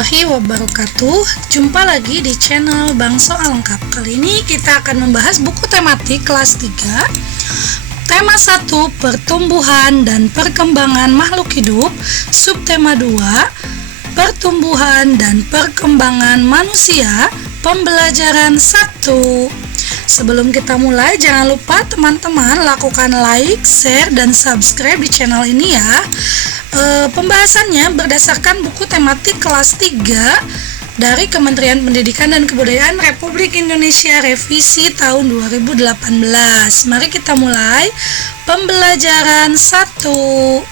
warahmatullahi wabarakatuh. Jumpa lagi di channel Bangso Alengkap. Kali ini kita akan membahas buku tematik kelas 3. Tema 1, pertumbuhan dan perkembangan makhluk hidup. Subtema 2, pertumbuhan dan perkembangan manusia. Pembelajaran 1. Sebelum kita mulai, jangan lupa teman-teman lakukan like, share, dan subscribe di channel ini ya. Pembahasannya berdasarkan buku tematik kelas 3 dari Kementerian Pendidikan dan Kebudayaan Republik Indonesia revisi tahun 2018. Mari kita mulai pembelajaran 1.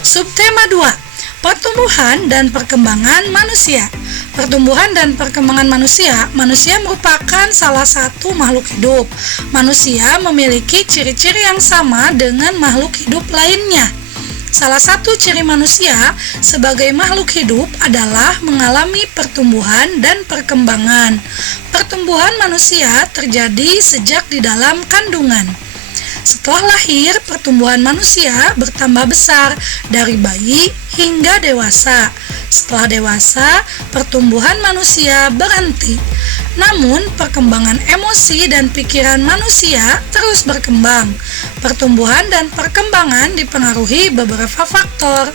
Subtema 2, pertumbuhan dan perkembangan manusia. Pertumbuhan dan perkembangan manusia. Manusia merupakan salah satu makhluk hidup. Manusia memiliki ciri-ciri yang sama dengan makhluk hidup lainnya. Salah satu ciri manusia sebagai makhluk hidup adalah mengalami pertumbuhan dan perkembangan. Pertumbuhan manusia terjadi sejak di dalam kandungan. Setelah lahir, pertumbuhan manusia bertambah besar dari bayi hingga dewasa. Setelah dewasa, pertumbuhan manusia berhenti. Namun, perkembangan emosi dan pikiran manusia terus berkembang. Pertumbuhan dan perkembangan dipengaruhi beberapa faktor.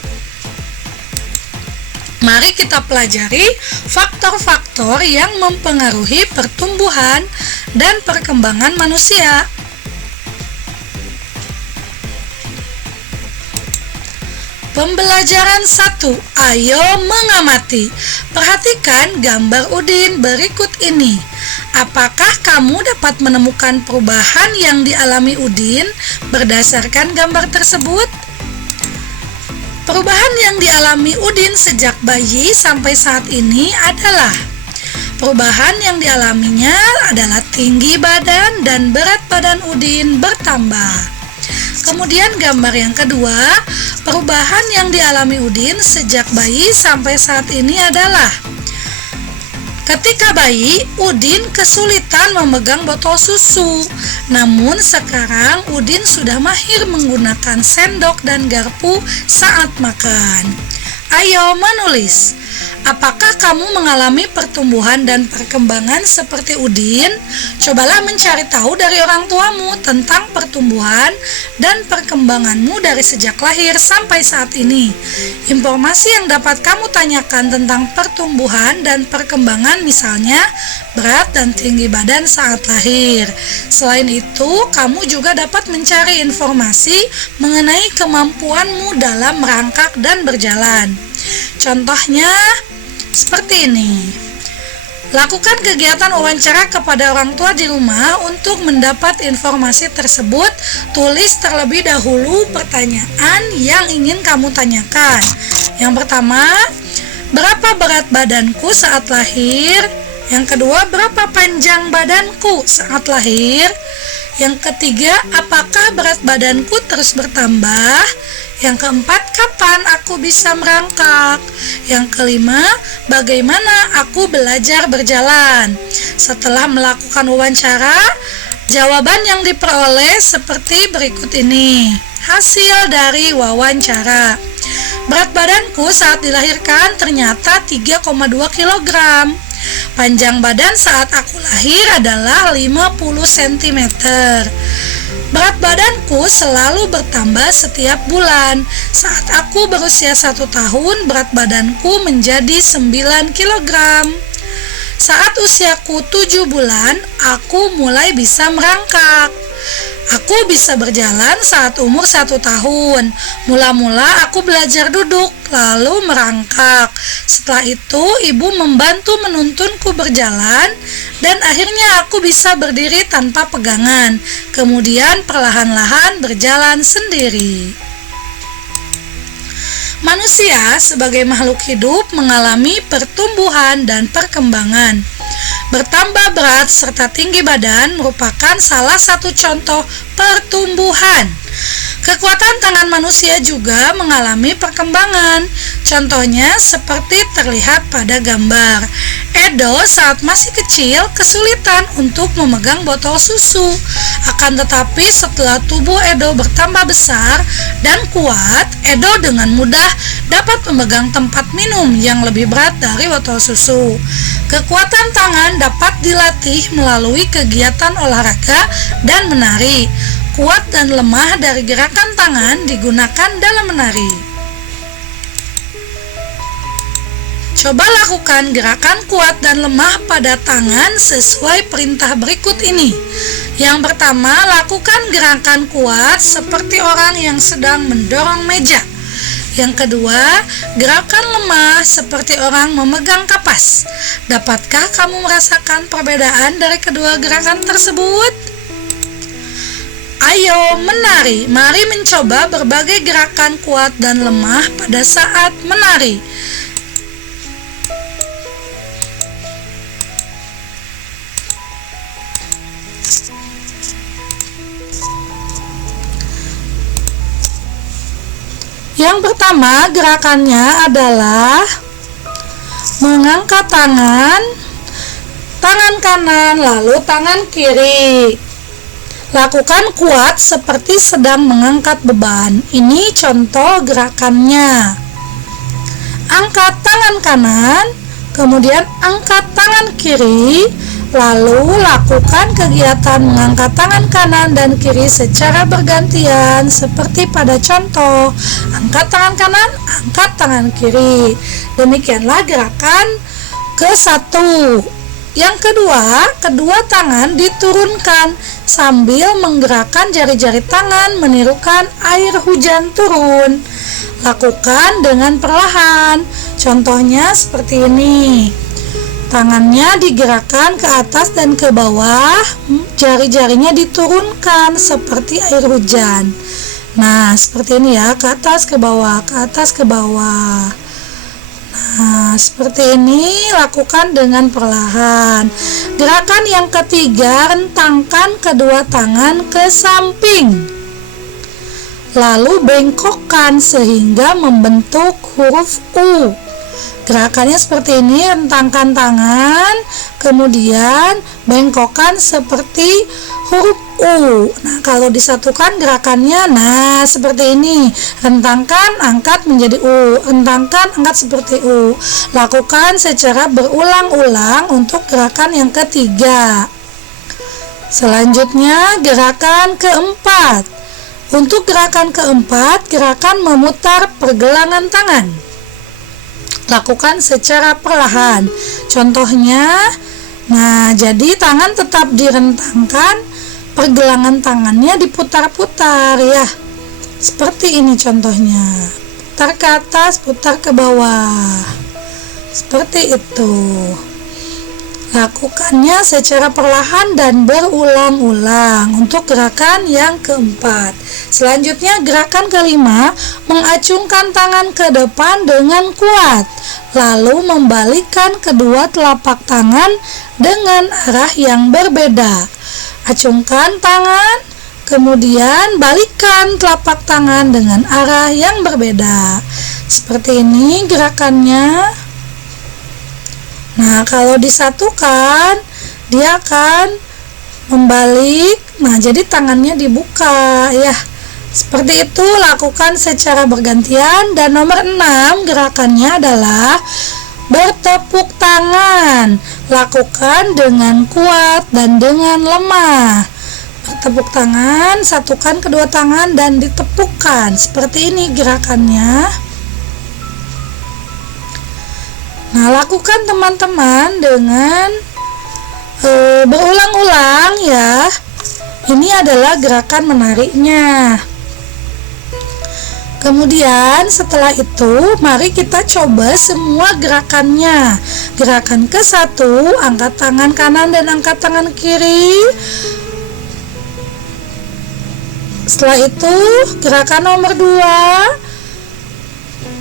Mari kita pelajari faktor-faktor yang mempengaruhi pertumbuhan dan perkembangan manusia. Pembelajaran 1. Ayo mengamati. Perhatikan gambar Udin berikut ini. Apakah kamu dapat menemukan perubahan yang dialami Udin berdasarkan gambar tersebut? Perubahan yang dialami Udin sejak bayi sampai saat ini adalah: perubahan yang dialaminya adalah tinggi badan dan berat badan Udin bertambah. Kemudian gambar yang kedua, perubahan yang dialami Udin sejak bayi sampai saat ini adalah: ketika bayi, Udin kesulitan memegang botol susu. Namun sekarang Udin sudah mahir menggunakan sendok dan garpu saat makan. Ayo menulis. Apakah kamu mengalami pertumbuhan dan perkembangan seperti Udin? Cobalah mencari tahu dari orang tuamu tentang pertumbuhan dan perkembanganmu dari sejak lahir sampai saat ini. Informasi yang dapat kamu tanyakan tentang pertumbuhan dan perkembangan misalnya berat dan tinggi badan saat lahir. Selain itu, kamu juga dapat mencari informasi mengenai kemampuanmu dalam merangkak dan berjalan. Contohnya seperti ini. Lakukan kegiatan wawancara kepada orang tua di rumah. Untuk mendapat informasi tersebut, tulis terlebih dahulu pertanyaan yang ingin kamu tanyakan. Yang pertama, berapa berat badanku saat lahir? Yang kedua, berapa panjang badanku saat lahir? Yang ketiga, apakah berat badanku terus bertambah? Yang keempat, kapan aku bisa merangkak? Yang kelima, bagaimana aku belajar berjalan? Setelah melakukan wawancara, jawaban yang diperoleh seperti berikut ini. Hasil dari wawancara. Berat badanku saat dilahirkan ternyata 3,2 kg. Panjang badan saat aku lahir adalah 50 cm. Berat badanku selalu bertambah setiap bulan. Saat aku berusia 1 tahun, berat badanku menjadi 9 kg. Saat usiaku 7 bulan, aku mulai bisa merangkak. Aku bisa berjalan saat umur 1 tahun. Mula-mula aku belajar duduk, lalu merangkak. Setelah itu, ibu membantu menuntunku berjalan, dan akhirnya aku bisa berdiri tanpa pegangan. Kemudian perlahan-lahan berjalan sendiri. Manusia sebagai makhluk hidup mengalami pertumbuhan dan perkembangan. Bertambah berat serta tinggi badan merupakan salah satu contoh pertumbuhan. Kekuatan tangan manusia juga mengalami perkembangan. Contohnya seperti terlihat pada gambar. Edo saat masih kecil kesulitan untuk memegang botol susu. Akan tetapi setelah tubuh Edo bertambah besar dan kuat, Edo dengan mudah dapat memegang tempat minum yang lebih berat dari botol susu. Kekuatan tangan dapat dilatih melalui kegiatan olahraga dan menari. Kuat dan lemah dari gerakan tangan digunakan dalam menari. Coba lakukan gerakan kuat dan lemah pada tangan sesuai perintah berikut ini. Yang pertama, lakukan gerakan kuat seperti orang yang sedang mendorong meja. Yang kedua, gerakan lemah seperti orang memegang kapas. Dapatkah kamu merasakan perbedaan dari kedua gerakan tersebut? Ayo menari, mari mencoba berbagai gerakan kuat dan lemah pada saat menari. Yang pertama, gerakannya adalah mengangkat tangan kanan lalu tangan kiri. Lakukan kuat seperti sedang mengangkat beban. Ini contoh gerakannya. Angkat tangan kanan, kemudian angkat tangan kiri, lalu lakukan kegiatan mengangkat tangan kanan dan kiri secara bergantian seperti pada contoh. Angkat tangan kanan, angkat tangan kiri. Demikianlah gerakan ke-1. Yang kedua, kedua tangan diturunkan sambil menggerakkan jari-jari tangan menirukan air hujan turun. Lakukan dengan perlahan. Contohnya seperti ini. Tangannya digerakkan ke atas dan ke bawah, jari-jarinya diturunkan seperti air hujan. Nah, seperti ini ya, ke atas ke bawah, ke atas ke bawah. Nah, seperti ini, lakukan dengan perlahan. Gerakan yang ketiga, rentangkan kedua tangan ke samping. Lalu bengkokkan sehingga membentuk huruf U. Gerakannya seperti ini, rentangkan tangan, kemudian bengkokkan seperti huruf U. Nah, kalau disatukan gerakannya, nah seperti ini, rentangkan, angkat menjadi U, rentangkan, angkat seperti U. Lakukan secara berulang-ulang untuk gerakan yang ketiga. Selanjutnya, gerakan keempat. Untuk gerakan keempat, gerakan memutar pergelangan tangan. Lakukan secara perlahan. Contohnya, nah jadi tangan tetap direntangkan, pergelangan tangannya diputar-putar ya. Seperti ini contohnya. Putar ke atas, putar ke bawah. Seperti itu. Lakukannya secara perlahan dan berulang-ulang untuk gerakan yang keempat. Selanjutnya gerakan kelima, mengacungkan tangan ke depan dengan kuat, lalu membalikkan kedua telapak tangan dengan arah yang berbeda. Acungkan tangan, kemudian balikkan telapak tangan dengan arah yang berbeda. Seperti ini gerakannya. Nah, kalau disatukan, dia akan membalik. Nah, jadi tangannya dibuka ya. Seperti itu, lakukan secara bergantian. Dan nomor 6, gerakannya adalah bertepuk tangan. Lakukan dengan kuat dan dengan lemah. Bertepuk tangan, satukan kedua tangan dan ditepukkan. Seperti ini gerakannya. Nah, lakukan teman-teman dengan berulang-ulang ya. Ini adalah gerakan menariknya. Kemudian setelah itu, mari kita coba semua gerakannya. Gerakan ke-1, angkat tangan kanan dan angkat tangan kiri. Setelah itu, gerakan nomor 2,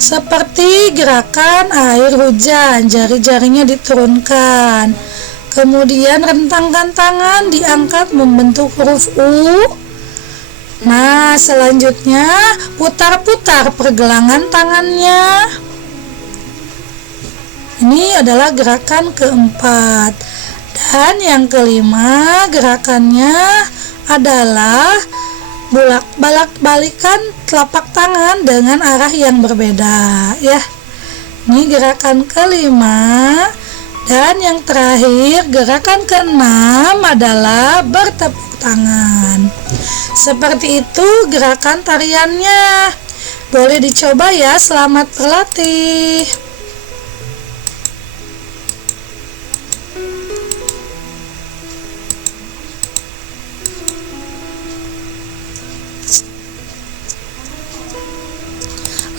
seperti gerakan air hujan, jari-jarinya diturunkan. Kemudian rentangkan tangan, diangkat membentuk huruf U. Nah, selanjutnya putar-putar pergelangan tangannya. Ini adalah gerakan keempat. Dan yang kelima, gerakannya adalah balikan telapak tangan dengan arah yang berbeda ya. Ini gerakan kelima. Dan yang terakhir, gerakan keenam adalah bertepuk tangan. Seperti itu gerakan tariannya. Boleh dicoba ya, selamat berlatih.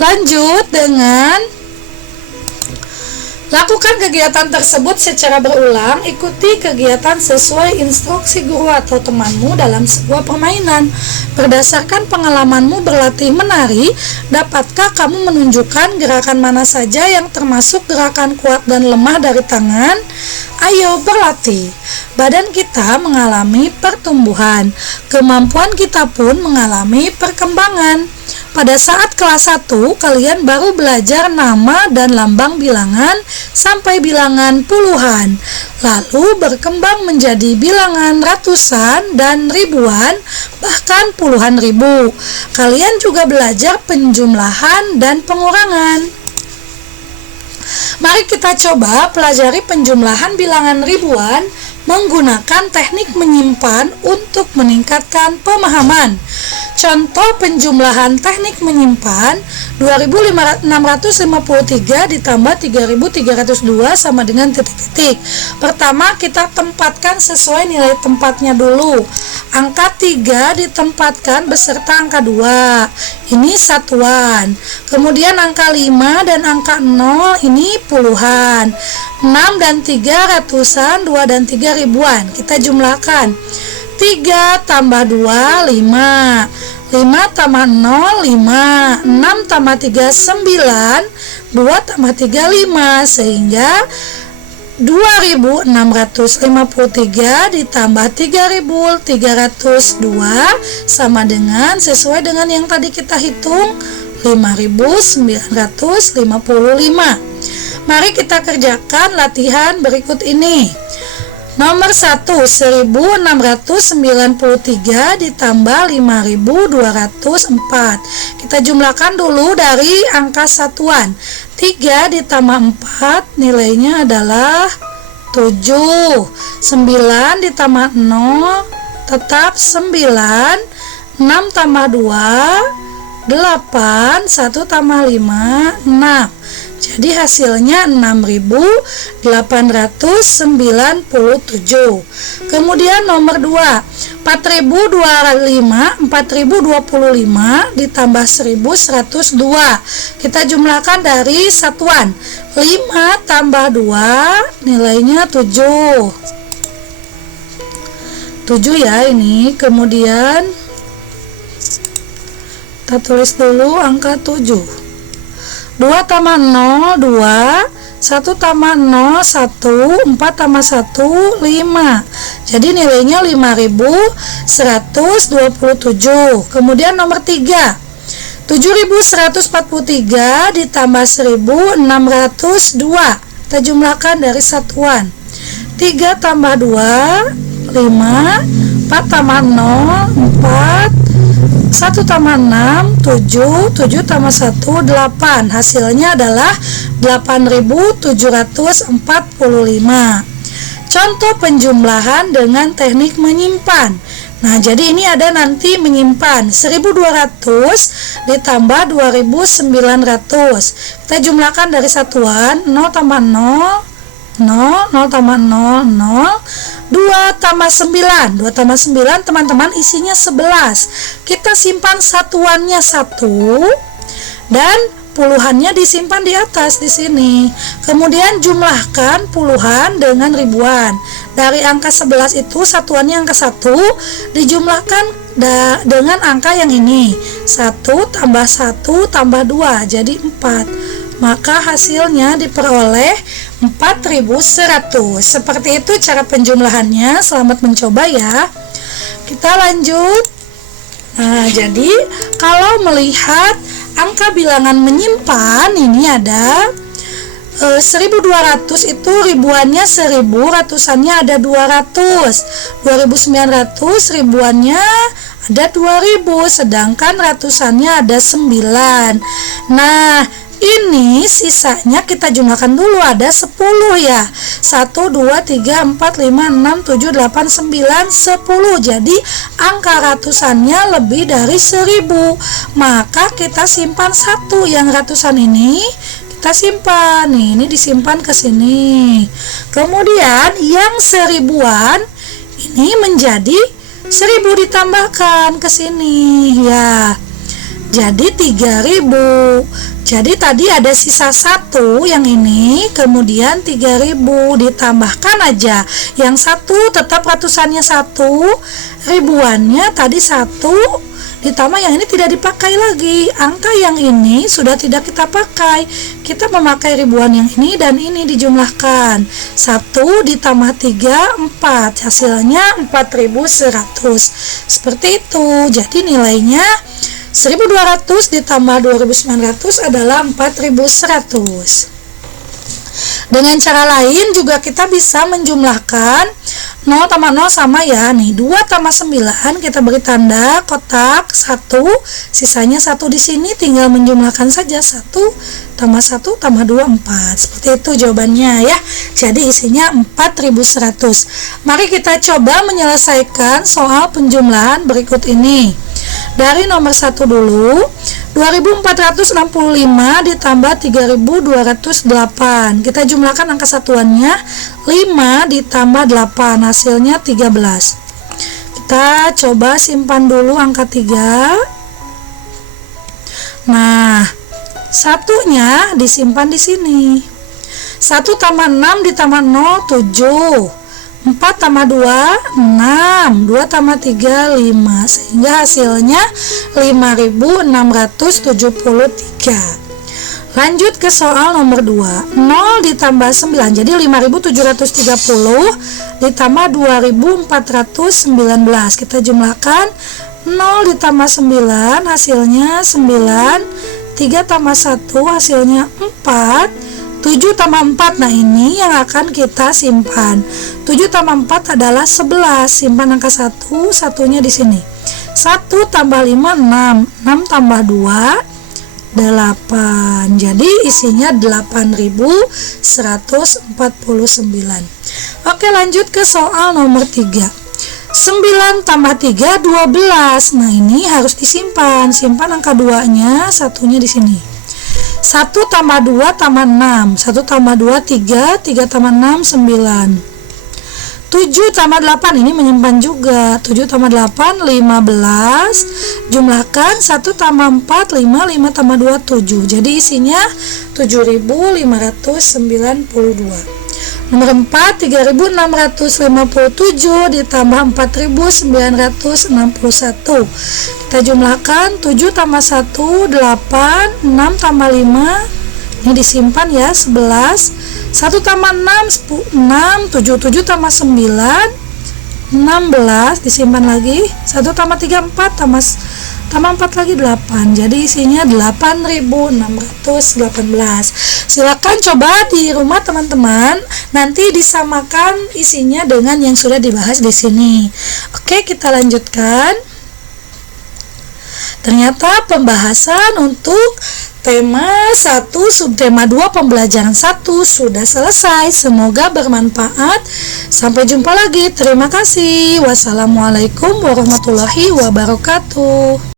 Lanjut dengan lakukan kegiatan tersebut secara berulang. Ikuti kegiatan sesuai instruksi guru atau temanmu dalam sebuah permainan. Berdasarkan pengalamanmu berlatih menari, dapatkah kamu menunjukkan gerakan mana saja yang termasuk gerakan kuat dan lemah dari tangan? Ayo berlatih. Badan kita mengalami pertumbuhan. Kemampuan kita pun mengalami perkembangan. Pada saat kelas 1, kalian baru belajar nama dan lambang bilangan sampai bilangan puluhan, lalu berkembang menjadi bilangan ratusan dan ribuan, bahkan puluhan ribu. Kalian juga belajar penjumlahan dan pengurangan. Mari kita coba pelajari penjumlahan bilangan ribuan menggunakan teknik menyimpan untuk meningkatkan pemahaman. Contoh penjumlahan teknik menyimpan, 2653 ditambah 3302 sama dengan titik-titik. Pertama kita tempatkan sesuai nilai tempatnya dulu. Angka 3 ditempatkan beserta angka 2. Ini satuan. Kemudian angka 5 dan angka 0 ini puluhan. 6 dan 3 ratusan, 2 dan 3 ribuan. Kita jumlahkan. 3 tambah 2, 5. 5 tambah 0, 5. 6 tambah 3, 9. 2 tambah 3, 5. Sehingga 2653 ditambah 3302 sama dengan, sesuai dengan yang tadi kita hitung, 5955. Mari kita kerjakan latihan berikut ini. Nomor 1, 1693 ditambah 5204. Kita jumlahkan dulu dari angka satuan. 3 ditambah 4 nilainya adalah 7. 9 ditambah 0 tetap 9. 6 tambah 2 8. 1 tambah 5 6. Jadi hasilnya 6897. Kemudian nomor 2, 4025 ditambah 1102. Kita jumlahkan dari satuan. 5 tambah 2 nilainya 7. 7 ya ini. Kemudian kita tulis dulu angka 7. 2 tambah 0, 2. 1 tambah 0, 1. 4 tambah 1, 5. Jadi nilainya 5127. Kemudian nomor 3, 7143 ditambah 1602. Kita jumlahkan dari satuan. 3 tambah 2, 5. 4 tambah 0, 4. 1 tambah 6, 7. 7 tambah 1, 8. Hasilnya adalah 8745. Contoh penjumlahan dengan teknik menyimpan. Nah, jadi ini ada nanti menyimpan 1200 ditambah 2900. Kita jumlahkan dari satuan. 0 tambah 0, 0. 0 tambah 0, 0. 2 tambah 9. 2 tambah 9 teman-teman isinya 11. Kita simpan satuannya 1 dan puluhannya disimpan di atas di sini. Kemudian jumlahkan puluhan dengan ribuan. Dari angka 11 itu satuannya angka 1 dijumlahkan dengan angka yang ini. 1 tambah 1 tambah 2 jadi 4. Maka hasilnya diperoleh 4100. Seperti itu cara penjumlahannya. Selamat mencoba ya. Kita lanjut. Nah, jadi kalau melihat angka bilangan menyimpan ini ada 1200 itu ribuannya 1000, ratusannya ada 200. 2900 ribuannya ada 2000, sedangkan ratusannya ada 9. Nah, ini sisanya kita jumlahkan dulu, ada 10 ya. 1, 2, 3, 4, 5, 6, 7, 8, 9, 10. Jadi angka ratusannya lebih dari 1000. Maka kita simpan satu yang ratusan ini, kita simpan. Nih, ini disimpan ke sini. Kemudian yang seribuan ini menjadi 1000 ditambahkan ke sini ya. Jadi 3000. Jadi tadi ada sisa 1 yang ini, kemudian 3000 ditambahkan aja. Yang 1 tetap ratusannya 1, ribuannya tadi 1, ditambah yang ini tidak dipakai lagi. Angka yang ini sudah tidak kita pakai. Kita memakai ribuan yang ini dan ini dijumlahkan. 1 ditambah 3, 4. Hasilnya 4100. Seperti itu. Jadi nilainya 1200 ditambah 2900 adalah 4100. Dengan cara lain juga kita bisa menjumlahkan 0 tambah 0 sama ya. Nih, 2 tambah 9 kita beri tanda kotak 1, sisanya 1 di sini, tinggal menjumlahkan saja. 1 tambah 1 tambah 2, 4. Seperti itu jawabannya ya. Jadi isinya 4100. Mari kita coba menyelesaikan soal penjumlahan berikut ini. Dari nomor 1 dulu, 2465 ditambah 3208. Kita jumlahkan angka satuannya, 5 ditambah 8, hasilnya 13. Kita coba simpan dulu angka 3. Nah, satunya disimpan di sini. 1 tambah 6 ditambah 0, 7. 4 tambah 2, 6. 2 tambah 3, 5. Sehingga hasilnya 5673. Lanjut ke soal nomor 2. 0 ditambah 9. Jadi 5730 ditambah 2419. Kita jumlahkan 0 ditambah 9, hasilnya 9. 3 tambah 1, hasilnya 4. 7 tambah 4, nah ini yang akan kita simpan. 7 tambah 4 adalah 11. Simpan angka 1, satunya di sini. 1 tambah 5, 6. 6 tambah 2, 8. Jadi isinya 8149. Oke, lanjut ke soal nomor 3. 9 tambah 3, 12. Nah ini harus disimpan. Simpan angka 2-nya, satunya di sini. 1 tambah 2 tambah 6. 1 tambah 2, 3. 3 tambah 6, 9. 7 tambah 8, ini menyimpan juga. 7 tambah 8, 15. Jumlahkan 1 tambah 4, 5. 5 tambah 2, 7. Jadi isinya 7592. Nomor 4, 3657 ditambah 4961. Kita jumlahkan 7 tambah 1, 8. 6 tambah 5, ini disimpan ya, 11. 1 tambah 6, 6. 7 tambah 9, 16. Disimpan lagi. 1 tambah 3, 4. Tambah 4 lagi 8. Jadi isinya 8618. Silakan coba di rumah teman-teman, nanti disamakan isinya dengan yang sudah dibahas di sini. Oke, kita lanjutkan. Ternyata pembahasan untuk tema 1 subtema 2 pembelajaran 1 sudah selesai. Semoga bermanfaat. Sampai jumpa lagi. Terima kasih. Wassalamualaikum warahmatullahi wabarakatuh.